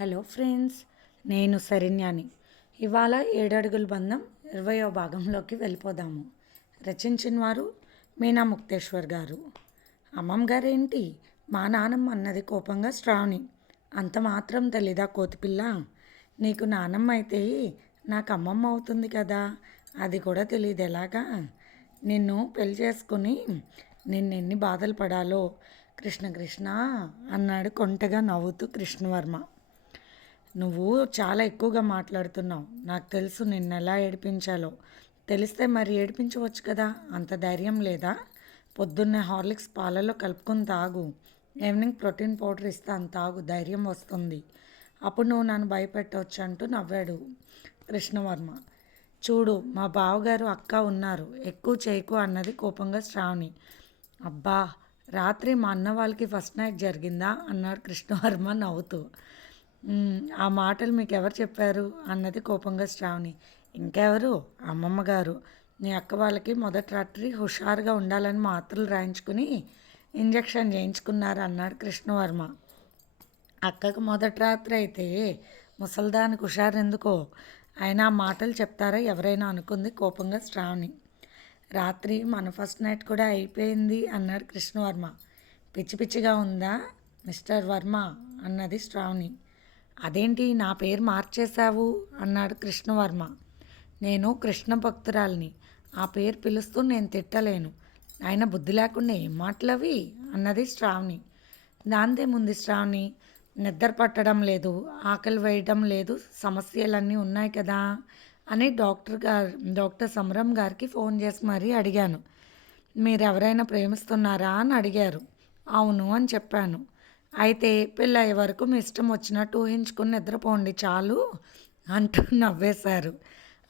Hello friends నేను సరిన్యాని ఇవాళ ఏడడుగుల బంధం ఇరవయో భాగంలోకి వెళ్ళిపోదాము. రచించిన వారు మీనా ముక్తేశ్వర్ గారు. అమ్మమ్మ గారేంటి? మా నానమ్మ అన్నది కోపంగా శ్రావణి. అంత మాత్రం తెలీదా కోతిపిల్ల? నీకు నానమ్మ అయితే నాకు అమ్మమ్మ అవుతుంది కదా? అది కూడా తెలియదు ఎలాగా? నిన్ను పెళ్ళి చేసుకుని నిన్ను ఎన్ని బాధలు పడాలో కృష్ణ కృష్ణ అన్నాడు కొంటగా నవ్వుతూ కృష్ణవర్మ. నువ్వు చాలా ఎక్కువగా మాట్లాడుతున్నావు. నాకు తెలుసు నిన్న ఎలా ఏడిపించాలో. తెలిస్తే మరి ఏడిపించవచ్చు కదా? అంత ధైర్యం లేదా? పొద్దున్నే హార్లిక్స్ పాలలో కలుపుకొని తాగు. ఈవినింగ్ ప్రోటీన్ పౌడర్ ఇస్తాను తాగు ధైర్యం వస్తుంది. అప్పుడు నువ్వు నన్ను భయపెట్టవచ్చు అంటూ నవ్వాడు కృష్ణవర్మ. చూడు మా బావగారు అక్క ఉన్నారు. ఎక్కువ చేయకు అన్నది కోపంగా శ్రావణి. అబ్బా రాత్రి మా అన్న వాళ్ళకి ఫస్ట్ నైట్ జరిగిందా? అన్నాడు కృష్ణవర్మ నవ్వుతూ. ఆ మాటలు మీకు ఎవరు చెప్పారు అన్నది కోపంగా శ్రావణి. ఇంకెవరు? అమ్మమ్మ గారు. నీ అక్క వాళ్ళకి మొదటి రాత్రి హుషారుగా ఉండాలని మాత్రలు రాయించుకుని ఇంజెక్షన్ చేయించుకున్నారు అన్నాడు కృష్ణవర్మ. అక్కకు మొదటి రాత్రి అయితే ముసల్దానికి హుషారు ఎందుకో అయినా ఆ మాటలు చెప్తారా ఎవరైనా అనుకుంది కోపంగా శ్రావణి. రాత్రి మన ఫస్ట్ నైట్ కూడా అయిపోయింది అన్నాడు కృష్ణవర్మ. పిచ్చి పిచ్చిగా ఉందా మిస్టర్ వర్మ? అన్నది శ్రావణి. అదేంటి నా పేరు మార్చేశావు? అన్నాడు కృష్ణవర్మ. నేను కృష్ణ భక్తురాలిని. ఆ పేరు పిలుస్తూ నేను తిట్టలేను. ఆయన బుద్ధి లేకుండా ఏం మాటలవి? అన్నది శ్రావణి. దాందేముంది శ్రావణి? నిద్ర పట్టడం లేదు ఆకలి వేయడం లేదు సమస్యలన్నీ ఉన్నాయి కదా అని డాక్టర్ గారు డాక్టర్ సమరం గారికి ఫోన్ చేసి మరీ అడిగాను. మీరు ఎవరైనా ప్రేమిస్తున్నారా అని అడిగారు. అవును అని చెప్పాను. అయితే పెళ్ళయ్యే వరకు మీ ఇష్టం వచ్చినట్టు ఊహించుకుని నిద్రపోండి చాలు అంటూ నవ్వేశారు.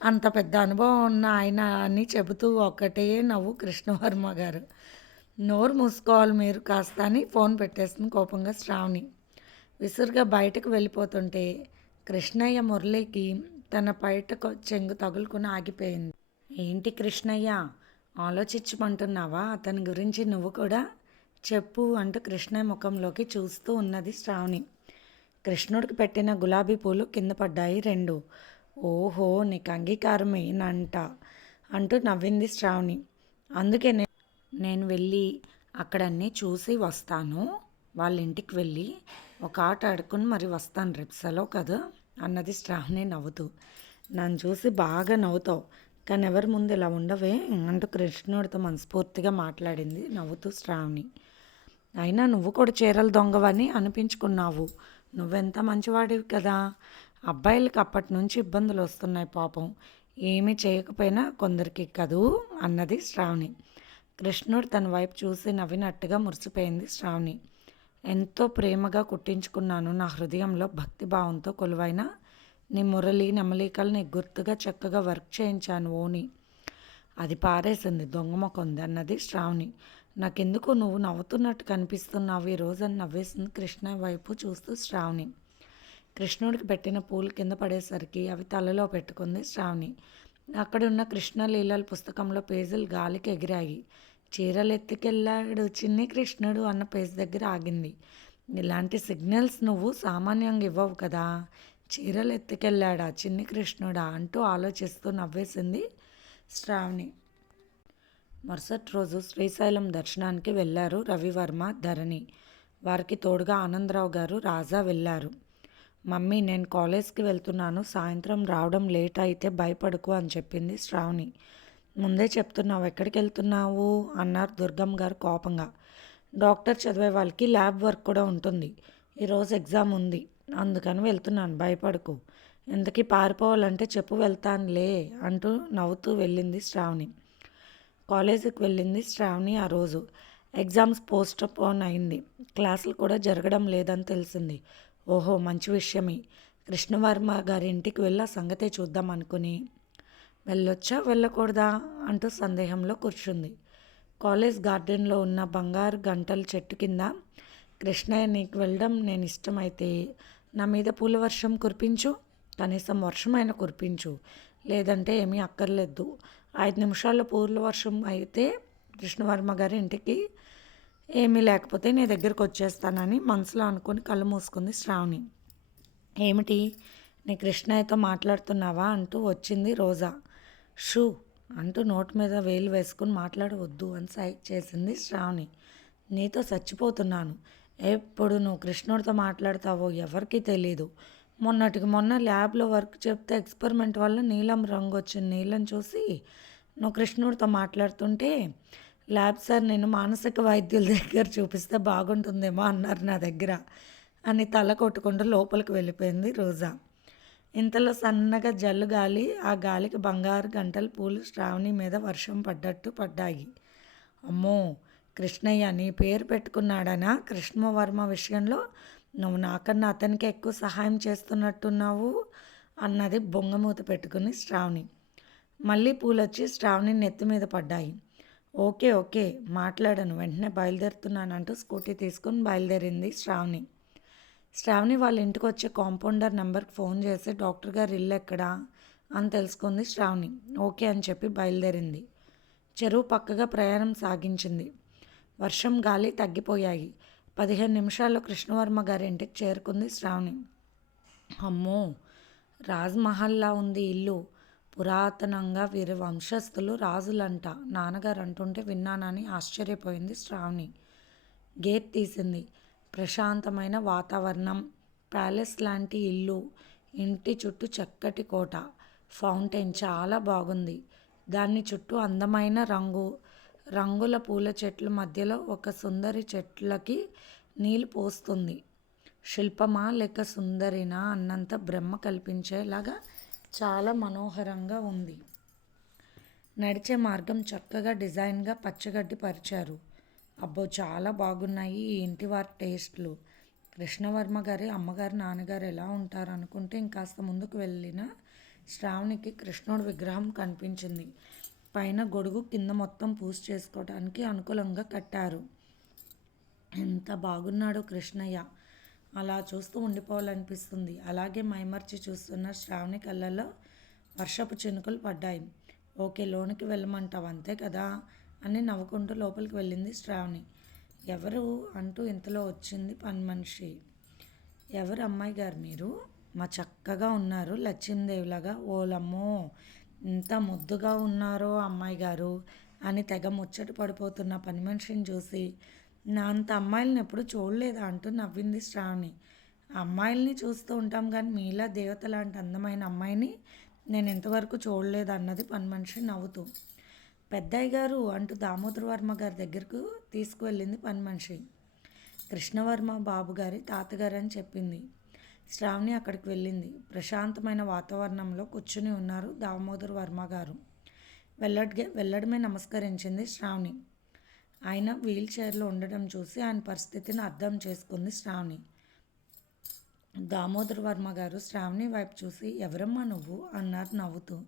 అంత పెద్ద అనుభవం ఉన్న ఆయన అని చెబుతూ ఒక్కటే నవ్వు కృష్ణవర్మ గారు. నోరు మూసుకోవాలి మీరు కాస్త అని ఫోన్ పెట్టేస్తుంది కోపంగా శ్రావణి. విసురుగా బయటకు వెళ్ళిపోతుంటే కృష్ణయ్య మురళికి తన బయటకు చెంగు తగులుకుని ఆగిపోయింది. ఏంటి కృష్ణయ్య ఆలోచించమంటున్నావా? అతని గురించి నువ్వు కూడా చెప్పు అంటూ కృష్ణ ముఖంలోకి చూస్తూ ఉన్నది శ్రావణి. కృష్ణుడికి పెట్టిన గులాబీ పూలు కింద పడ్డాయి రెండు. ఓహో నీకు అంగీకారమేనంట అంటూ నవ్వింది శ్రావణి. అందుకే నేను వెళ్ళి అక్కడన్నీ చూసి వస్తాను. వాళ్ళ ఇంటికి వెళ్ళి ఒక ఆట ఆడుకుని మరి వస్తాను రేపు సెలవు కదా అన్నది శ్రావణి నవ్వుతూ. నన్ను చూసి బాగా నవ్వుతావు కానీ ఎవరి ముందు ఇలా ఉండవే అంటూ కృష్ణుడితో మనస్ఫూర్తిగా మాట్లాడింది నవ్వుతూ శ్రావణి. అయినా నువ్వు కూడా చీరలు దొంగవని అనిపించుకున్నావు. నువ్వెంత మంచివాడివి కదా. అబ్బాయిలకి అప్పటి నుంచి ఇబ్బందులు వస్తున్నాయి పాపం. ఏమీ చేయకపోయినా కొందరికి కదూ అన్నది శ్రావణి. కృష్ణుడు తన వైపు చూసి నవ్వినట్టుగా మురిసిపోయింది శ్రావణి. ఎంతో ప్రేమగా కుట్టించుకున్నాను. నా హృదయంలో భక్తి భావంతో కొలువైన నీ మురళి నెమలికలు నీ గుర్తుగా చక్కగా వర్క్ చేయించాను ఓని. అది పారేసింది దొంగ మొకంది అన్నది శ్రావణి. నాకెందుకు నువ్వు నవ్వుతున్నట్టు కనిపిస్తున్నావు ఈ రోజు అని నవ్వేసింది కృష్ణ వైపు చూస్తూ శ్రావణి. కృష్ణుడికి పెట్టిన పూలు కింద పడేసరికి అవి తలలో పెట్టుకుంది శ్రావణి. అక్కడున్న కృష్ణలీలల కృష్ణ పుస్తకంలో పేజీలు గాలికి ఎగిరాయి. చీరలు ఎత్తుకెళ్ళాడు చిన్ని కృష్ణుడు అన్న పేజ్ దగ్గర ఆగింది. ఇలాంటి సిగ్నల్స్ నువ్వు సామాన్యంగా ఇవ్వవు కదా. చీరలు ఎత్తుకెళ్ళాడా చిన్ని కృష్ణుడా అంటూ ఆలోచిస్తూ నవ్వేసింది శ్రావణి. మరుసటి రోజు శ్రీశైలం దర్శనానికి వెళ్ళారు రవివర్మ ధరణి. వారికి తోడుగా ఆనందరావు గారు రాజా వెళ్ళారు మమ్మీ నేను కాలేజ్కి వెళ్తున్నాను. సాయంత్రం రావడం లేట్ అయితే భయపడకు అని చెప్పింది శ్రావణి. ముందే చెప్తున్నావు. ఎక్కడికి వెళ్తున్నావు? అన్నారు దుర్గం గారు కోపంగా. డాక్టర్ చదివే వాళ్ళకి ల్యాబ్ వర్క్ కూడా ఉంటుంది. ఈరోజు ఎగ్జామ్ ఉంది. అందుకని వెళ్తున్నాను. భయపడకు. ఇంతకీ పారిపోవాలంటే చెప్పు వెళ్తానులే అంటూ నవ్వుతూ వెళ్ళింది శ్రావణి. కాలేజీకి వెళ్ళింది శ్రావణి ఆ రోజు. ఎగ్జామ్స్ పోస్ట్ పోన్ అయింది. క్లాసులు కూడా జరగడం లేదని తెలిసింది. ఓహో మంచి విషయమే. కృష్ణవర్మ గారి ఇంటికి వెళ్ళి ఆ సంగతే చూద్దాం అనుకుని వెళ్ళొచ్చా వెళ్ళకూడదా అంటూ సందేహంలో కూర్చుంది. కాలేజ్ గార్డెన్లో ఉన్న బంగారు గంటల చెట్టు కింద కృష్ణయ్య నీకు వెళ్ళడం నేను ఇష్టమైతే నా మీద పూల వర్షం కురిపించు కనీసం వర్షమైన కురిపించు. లేదంటే ఏమీ అక్కర్లేదు. ఐదు నిమిషాల్లో పూర్ల వర్షం అయితే కృష్ణవర్మ గారి ఇంటికి ఏమీ లేకపోతే నీ దగ్గరకు వచ్చేస్తానని మనసులో అనుకొని కళ్ళు మూసుకుంది శ్రావణి. ఏమిటి? నీ కృష్ణయ్యతో మాట్లాడుతున్నావా? అంటూ వచ్చింది రోజా. షూ! అంటూ నోటి మీద వేలు వేసుకుని మాట్లాడవద్దు అని సైక్ చేసింది శ్రావణి. నీతో చచ్చిపోతున్నాను. ఎప్పుడు నువ్వు కృష్ణుడితో మాట్లాడతావో ఎవరికీ తెలీదు. మొన్నటికి మొన్న ల్యాబ్లో వర్క్ చెప్తే ఎక్స్పెరిమెంట్ వల్ల నీలం రంగు వచ్చింది. నీలం చూసి నువ్వు కృష్ణుడితో మాట్లాడుతుంటే ల్యాబ్ సార్ నేను మానసిక వైద్యుల దగ్గర చూపిస్తే బాగుంటుందేమో అన్నారు నా దగ్గర అని తల కొట్టుకుంటూ లోపలికి వెళ్ళిపోయింది రోజా. ఇంతలో సన్నగా జల్లు గాలి ఆ గాలికి బంగారు గంటలు పూలు శ్రావణి మీద వర్షం పడ్డట్టు పడ్డాయి. అమ్మో! కృష్ణయ్య నీ పేరు పెట్టుకున్నాడనా కృష్ణవర్మ విషయంలో? నువ్వు నాకన్నా అతనికి ఎక్కువ సహాయం చేస్తున్నట్టున్నావు అన్నది బొంగమూత పెట్టుకుని శ్రావణి. మళ్ళీ పూలొచ్చి శ్రావణి నెత్తి మీద పడ్డాయి. ఓకే ఓకే మాట్లాడను వెంటనే బయలుదేరుతున్నానంటూ స్కూటీ తీసుకుని బయలుదేరింది శ్రావణి. శ్రావణి వాళ్ళ ఇంటికి వచ్చే కాంపౌండర్ నెంబర్కి ఫోన్ చేసి డాక్టర్ గారు ఇల్లు ఎక్కడా? అని తెలుసుకుంది శ్రావణి. ఓకే అని చెప్పి బయలుదేరింది. చెరువు పక్కగా ప్రయాణం సాగించింది. వర్షం గాలి తగ్గిపోయాయి. పదిహేను నిమిషాల్లో కృష్ణవర్మ గారి ఇంటికి చేరుకుంది శ్రావణి. అమ్మో! రాజ్మహల్లా ఉంది ఇల్లు. పురాతనంగా వీరి వంశస్థులు రాజులంట. నాన్నగారు అంటుంటే విన్నానని ఆశ్చర్యపోయింది శ్రావణి. గేట్ తీసింది. ప్రశాంతమైన వాతావరణం. ప్యాలెస్ లాంటి ఇల్లు. ఇంటి చుట్టూ చక్కటి కోట. ఫౌంటైన్ చాలా బాగుంది. దాన్ని చుట్టూ అందమైన రంగు. రంగుల పూల చెట్ల మధ్యలో ఒక సుందరి చెట్లకి నీళ్ళు పోస్తుంది. శిల్పమా లేక సుందరినా అన్నంత బ్రహ్మ కల్పించేలాగా చాలా మనోహరంగా ఉంది. నడిచే మార్గం చక్కగా డిజైన్గా పచ్చగడ్డి పరిచారు. అబ్బో చాలా బాగున్నాయి ఈ ఇంటి వారి టేస్ట్లు. కృష్ణవర్మ గారి అమ్మగారు నాన్నగారు ఎలా ఉంటారు అనుకుంటే ఇంకాస్త ముందుకు వెళ్ళిన శ్రావణికి కృష్ణుడి విగ్రహం కనిపించింది. పైన గొడుగు కింద మొత్తం పూజ చేసుకోవడానికి అనుకూలంగా కట్టారు. ఎంత బాగున్నాడు కృష్ణయ్య. అలా చూస్తూ ఉండిపోవాలనిపిస్తుంది. అలాగే మైమర్చి చూస్తున్న శ్రావణి కళ్ళల్లో వర్షపు చినుకులు పడ్డాయి. ఓకే లోనికి వెళ్ళమంటావు అంతే కదా? అని నవ్వుకుంటూ లోపలికి వెళ్ళింది శ్రావణి. ఎవరు అంటూ ఇంతలో వచ్చింది పని మనిషి ఎవరు అమ్మాయి గారు మీరు? మా చక్కగా ఉన్నారు లచ్చిందేవిలాగా. ఓలమ్మో! ఇంత ముద్దుగా ఉన్నారో అమ్మాయి గారు అని తెగ ముచ్చట పడిపోతున్న పని మనిషిని చూసి నా అంత అమ్మాయిలను ఎప్పుడు చూడలేదా? అంటూ నవ్వింది శ్రావణి. అమ్మాయిల్ని చూస్తూ ఉంటాం కానీ మీలా దేవత లాంటి అందమైన అమ్మాయిని నేను ఇంతవరకు చూడలేదు అన్నది పని మనిషి నవ్వుతూ. పెద్దయ్య గారు అంటూ దామోదర వర్మ గారి దగ్గరకు తీసుకువెళ్ళింది పని మనిషి. కృష్ణవర్మ బాబు గారి తాతగారు అని చెప్పింది. శ్రావణి అక్కడికి వెళ్ళింది. ప్రశాంతమైన వాతావరణంలో కూర్చుని ఉన్నారు దామోదర్ వర్మ గారు. వెళ్ళడ్గే వెళ్ళడమే నమస్కరించింది శ్రావణి. ఆయన వీల్ చైర్లో ఉండడం చూసి ఆయన పరిస్థితిని అర్థం చేసుకుంది శ్రావణి. దామోదర్ వర్మ గారు శ్రావణి వైపు చూసి ఎవరమ్మా నువ్వు? అన్నారు నవ్వుతూ.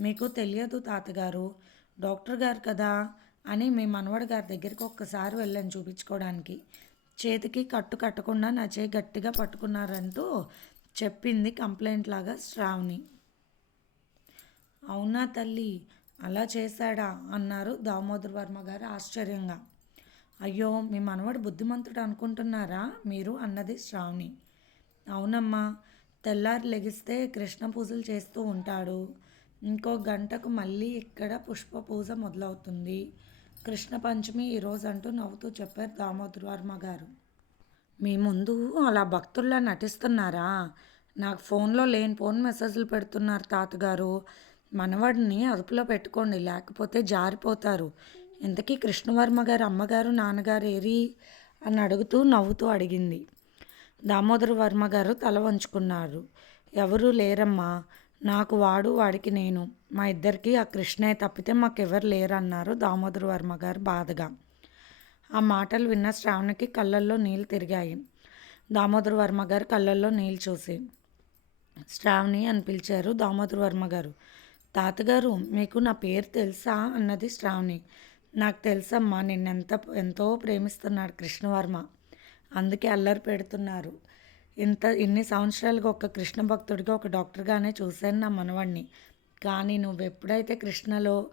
మీకు తెలియదు తాతగారు. డాక్టర్ గారు కదా అని మీ మనవడు గారి దగ్గరికి ఒక్కసారి వెళ్ళాను చూపించుకోవడానికి. చేతికి కట్టు కట్టకుండా నా చేయి గట్టిగా పట్టుకున్నారంటూ చెప్పింది కంప్లైంట్ లాగా శ్రావణి. అవునా తల్లి అలా చేశాడా? అన్నారు దామోదర్ వర్మ గారు ఆశ్చర్యంగా. అయ్యో మీ మనవడు బుద్ధిమంతుడు అనుకుంటున్నారా? మీరు అన్నది శ్రావణి. అవునమ్మా తెల్లారి లెగిస్తే కృష్ణ పూజలు చేస్తూ ఉంటాడు. ఇంకో గంటకు మళ్ళీ ఇక్కడ పుష్ప పూజ మొదలవుతుంది. కృష్ణ పంచమి ఈరోజు అంటూ నవ్వుతూ చెప్పారు దామోదర్ వర్మ గారు. మీ ముందు అలా భక్తుల్లా నటిస్తున్నారా? నాకు ఫోన్లో లేని ఫోన్ మెసేజ్లు పెడుతున్నారు తాతగారు. మనవాడిని అదుపులో పెట్టుకోండి లేకపోతే జారిపోతారు. ఇంతకీ కృష్ణవర్మ గారు అమ్మగారు నాన్నగారు ఏరి అని అడుగుతూ నవ్వుతూ అడిగింది. దామోదర వర్మ గారు తల వంచుకున్నారు. ఎవరూ లేరమ్మా నాకు వాడు వాడికి నేను. మా ఇద్దరికి ఆ కృష్ణయ్య తప్పితే మాకెవరు లేరన్నారు దామోదర్ వర్మ గారు బాధగా. ఆ మాటలు విన్న శ్రావణికి కళ్ళల్లో నీళ్ళు తిరిగాయి. దామోదర్ వర్మ గారు కళ్ళల్లో నీళ్ళు చూసి శ్రావణి అని పిలిచారు దామోదర్ వర్మ గారు. తాతగారు మీకు నా పేరు తెలుసా? అన్నది శ్రావణి. నాకు తెలుసమ్మా నిన్నెంత ఎంతో ప్రేమిస్తున్నాడు కృష్ణవర్మ. అందుకే అల్లరి పెడుతున్నారు. ఇంత ఇన్ని సంవత్సరాలుగా ఒక కృష్ణ భక్తుడిగా ఒక డాక్టర్గానే చూశాను నా మనవాడిని కానీ నువ్వు ఎప్పుడైతే కృష్ణలో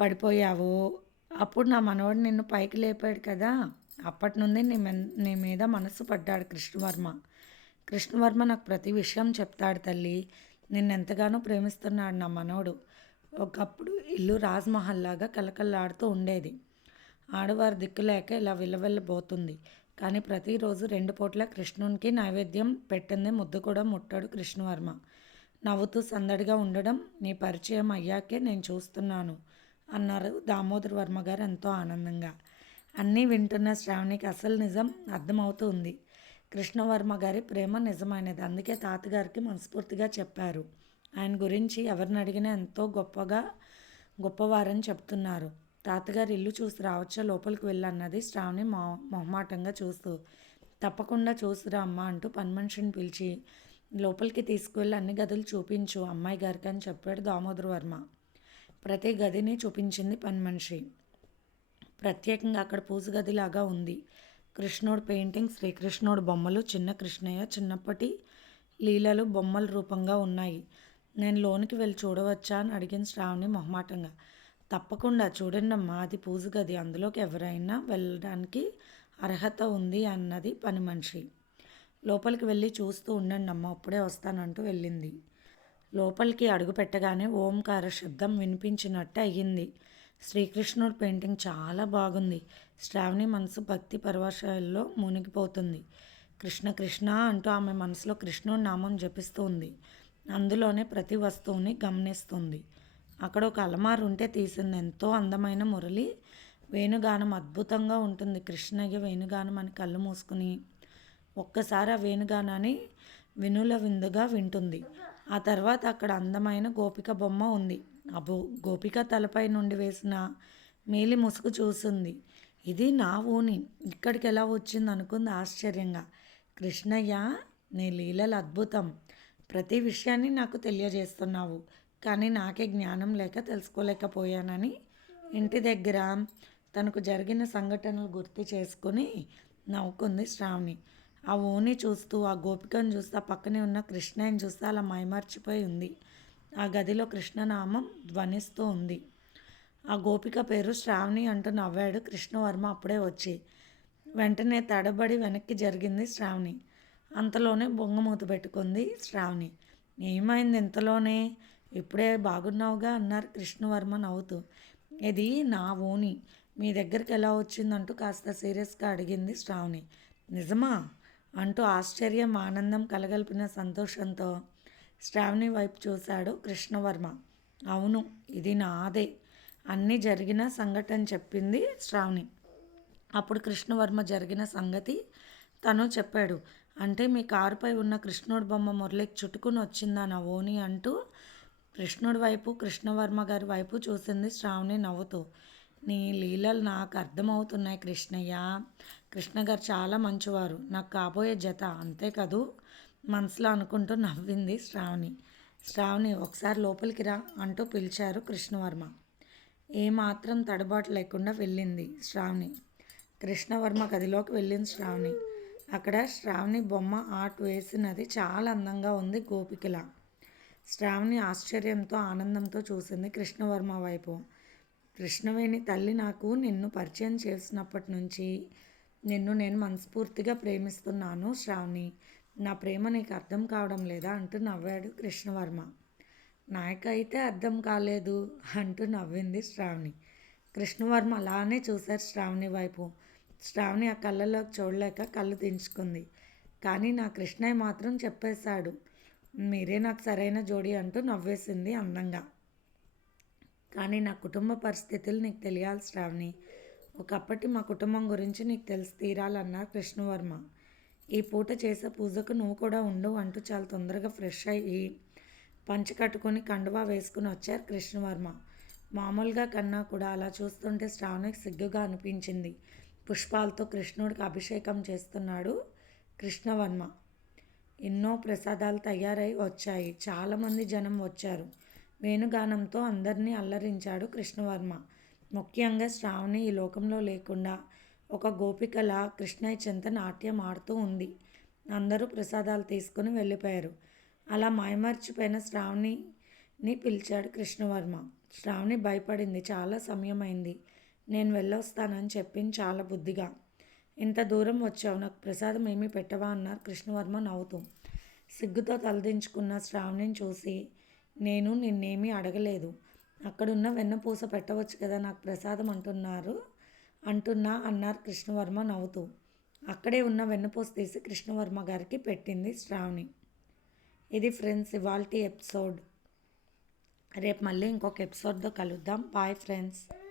పడిపోయావో అప్పుడు నా మనవాడు నిన్ను పైకి లేపాడు కదా. అప్పటి నుండి నీ నీ మీద మనసు పడ్డాడు కృష్ణవర్మ. కృష్ణవర్మ నాకు ప్రతి విషయం చెప్తాడు తల్లి. నిన్నెంతగానో ప్రేమిస్తున్నాడు నా మనవడు. ఒకప్పుడు ఇల్లు రాజ్మహల్ లాగా కలకల్లాడుతూ ఉండేది. ఆడవారి దిక్కులేక ఇలా విల్లవిల్లబోతుంది కానీ ప్రతిరోజు రెండు పూట్ల కృష్ణునికి నైవేద్యం పెట్టింది ముద్దు కూడా ముట్టాడు కృష్ణవర్మ. నవ్వుతూ సందడిగా ఉండడం నీ పరిచయం అయ్యాకే నేను చూస్తున్నాను అన్నారు దామోదర్ వర్మ గారు ఎంతో ఆనందంగా. అన్నీ వింటున్న శ్రావణికి అసలు నిజం అర్థమవుతుంది కృష్ణవర్మ గారి ప్రేమ నిజమైనది. అందుకే తాతగారికి మనస్ఫూర్తిగా చెప్పారు. ఆయన గురించి ఎవరిని అడిగినా ఎంతో గొప్పగా గొప్పవారని చెప్తున్నారు. తాతగారు ఇల్లు చూసి రావచ్చా లోపలికి వెళ్ళన్నది శ్రావణి మొ మొహమాటంగా చూస్తూ. తప్పకుండా చూసిరా అమ్మ అంటూ పన్మనిషిని పిలిచి లోపలికి తీసుకువెళ్ళి అన్ని గదులు చూపించు అమ్మాయి గారికి అని చెప్పాడు దామోదర్ వర్మ. ప్రతి గదిని చూపించింది పన్మనిషి. ప్రత్యేకంగా అక్కడ పూజ గదిలాగా ఉంది. కృష్ణుడు పెయింటింగ్ శ్రీకృష్ణుడు బొమ్మలు చిన్న కృష్ణయ్య చిన్నప్పటి లీలలు బొమ్మల రూపంగా ఉన్నాయి. నేను లోనికి వెళ్ళి చూడవచ్చా అని అడిగిన శ్రావణి మొహమాటంగా. తప్పకుండా చూడండి అమ్మా అది పూజ గది అందులోకి ఎవరైనా వెళ్ళడానికి అర్హత ఉంది అన్నది పని మనిషి. లోపలికి వెళ్ళి చూస్తూ ఉండండి అమ్మ అప్పుడే వస్తానంటూ వెళ్ళింది. లోపలికి అడుగు పెట్టగానే ఓంకార శబ్దం వినిపించినట్టు అయ్యింది. శ్రీకృష్ణుడు పెయింటింగ్ చాలా బాగుంది. శ్రావణి మనసు భక్తి పరవశాల్లో మునిగిపోతుంది. కృష్ణ కృష్ణ అంటూ ఆమె మనసులో కృష్ణుడి నామం జపిస్తుంది అందులోనే ప్రతి వస్తువుని గమనిస్తుంది. అక్కడ ఒక అలమారు ఉంటే తీసింది ఎంతో అందమైన మురళి. వేణుగానం అద్భుతంగా ఉంటుంది. కృష్ణయ్య వేణుగానం అని కళ్ళు మూసుకుని ఒక్కసారి ఆ వేణుగానాన్ని వినుల విందుగా వింటుంది. ఆ తర్వాత అక్కడ అందమైన గోపిక బొమ్మ ఉంది. అబ్బో గోపిక తలపై నుండి వేసిన మేలి ముసుగు చూసింది. ఇది నా ఊని ఇక్కడికి ఎలా వచ్చింది అనుకుంది ఆశ్చర్యంగా. కృష్ణయ్య నీ లీలలు అద్భుతం. ప్రతి విషయాన్ని నాకు తెలియజేస్తున్నావు. కానీ నాకే జ్ఞానం లేక తెలుసుకోలేకపోయానని ఇంటి దగ్గర తనకు జరిగిన సంఘటనలు గుర్తు చేసుకుని నవ్వుకుంది శ్రావణి. ఆ ఓని చూస్తూ ఆ గోపికను చూస్తూ ఆ పక్కనే ఉన్న కృష్ణని చూస్తూ అలా మైమర్చిపోయి ఉంది. ఆ గదిలో కృష్ణనామం ధ్వనిస్తూ ఉంది. ఆ గోపిక పేరు శ్రావణి అంటూ నవ్వాడు కృష్ణవర్మ అప్పుడే వచ్చి. వెంటనే తడబడి వెనక్కి జరిగింది శ్రావణి. అంతలోనే బొంగమూత పెట్టుకుంది శ్రావణి. ఏమైంది ఇంతలోనే? ఇప్పుడే బాగున్నావుగా అన్నారు కృష్ణవర్మ నవ్వుతూ. ఇది నా ఓని. మీ దగ్గరికి ఎలా వచ్చిందంటూ కాస్త సీరియస్గా అడిగింది శ్రావణి. నిజమా? అంటూ ఆశ్చర్యం ఆనందం కలగలిపిన సంతోషంతో శ్రావణి వైపు చూశాడు కృష్ణవర్మ. అవును ఇది నాదే. అన్నీ జరిగిన సంఘటన చెప్పింది శ్రావణి. అప్పుడు కృష్ణవర్మ జరిగిన సంగతి తను చెప్పాడు. అంటే మీ కారుపై ఉన్న కృష్ణుడి బొమ్మ మురళికి చుట్టుకుని వచ్చిందా నా ఓని అంటూ కృష్ణుడి వైపు కృష్ణవర్మ గారి వైపు చూసింది శ్రావణి నవ్వుతూ. నీ లీలలు నాకు అర్థమవుతున్నాయి కృష్ణయ్య. కృష్ణ గారు చాలా మంచివారు. నాకు కాబోయే జత అంతే కదూ? మనసులో అనుకుంటూ నవ్వింది శ్రావణి. శ్రావణి ఒకసారి లోపలికి రా అంటూ పిలిచారు కృష్ణవర్మ. ఏమాత్రం తడబాటు లేకుండా వెళ్ళింది శ్రావణి. కృష్ణవర్మ గదిలోకి వెళ్ళింది శ్రావణి. అక్కడ శ్రావణి బొమ్మ ఆర్ట్ వేసినది చాలా అందంగా ఉంది గోపికల. శ్రావణి ఆశ్చర్యంతో ఆనందంతో చూసింది కృష్ణవర్మ వైపు. కృష్ణవేణి తల్లి నాకు నిన్ను పరిచయం చేసినప్పటి నుంచి నిన్ను నేను మనస్ఫూర్తిగా ప్రేమిస్తున్నాను శ్రావణి. నా ప్రేమ నీకు అర్థం కావడం లేదా అంటూ నవ్వాడు కృష్ణవర్మ. నాకైతే అర్థం కాలేదు అంటూ నవ్వింది శ్రావణి. కృష్ణవర్మ అలానే చూశారు శ్రావణి వైపు. శ్రావణి ఆ కళ్ళలోకి చూడలేక కళ్ళు దించుకుంది కానీ నా కృష్ణయ్య మాత్రం చెప్పేశాడు మీరే నాకు సరైన జోడి అంటూ నవ్వేసింది అందంగా. కానీ నా కుటుంబ పరిస్థితులు నీకు తెలియాలి శ్రావణి. ఒకప్పటి మా కుటుంబం గురించి నీకు తెలిసి తీరాలన్నారు కృష్ణవర్మ. ఈ పూట చేసే పూజకు నువ్వు కూడా ఉండు అంటూ చాలా తొందరగా ఫ్రెష్ అయ్యి పంచి కట్టుకొని కండువా వేసుకుని వచ్చారు కృష్ణవర్మ. మామూలుగా కన్నా కూడా అలా చూస్తుంటే శ్రావణికి సిగ్గుగా అనిపించింది. పుష్పాలతో కృష్ణుడికి అభిషేకం చేస్తున్నాడు కృష్ణవర్మ. ఎన్నో ప్రసాదాలు తయారై వచ్చాయి. చాలామంది జనం వచ్చారు. వేణుగానంతో అందరినీ అల్లరించాడు కృష్ణవర్మ. ముఖ్యంగా శ్రావణి ఈ లోకంలో లేకుండా ఒక గోపికల కృష్ణయ్య చెంత నాట్యం ఆడుతూ ఉంది. అందరూ ప్రసాదాలు తీసుకుని వెళ్ళిపోయారు. అలా మాయమర్చిపోయిన శ్రావణిని పిలిచాడు కృష్ణవర్మ. శ్రావణి భయపడింది. చాలా సమయమైంది. నేను వెళ్ళొస్తానని చెప్పింది చాలా బుద్ధిగా. ఇంత దూరం వచ్చావు నాకు ప్రసాదం ఏమీ పెట్టవా అన్నారు కృష్ణవర్మ నవ్వుతూ. సిగ్గుతో తలదించుకున్న శ్రావణిని చూసి నేను నిన్నేమీ అడగలేదు. అక్కడున్న వెన్నపూస పెట్టవచ్చు కదా నాకు ప్రసాదం అంటున్నారు అంటున్నా అన్నారు కృష్ణవర్మ నవ్వుతూ. అక్కడే ఉన్న వెన్నపూస తీసి కృష్ణవర్మ గారికి పెట్టింది శ్రావణి. ఇది ఫ్రెండ్స్ ఇవాల్టి ఎపిసోడ్. రేపు మళ్ళీ ఇంకొక ఎపిసోడ్తో కలుద్దాం. Bye friends.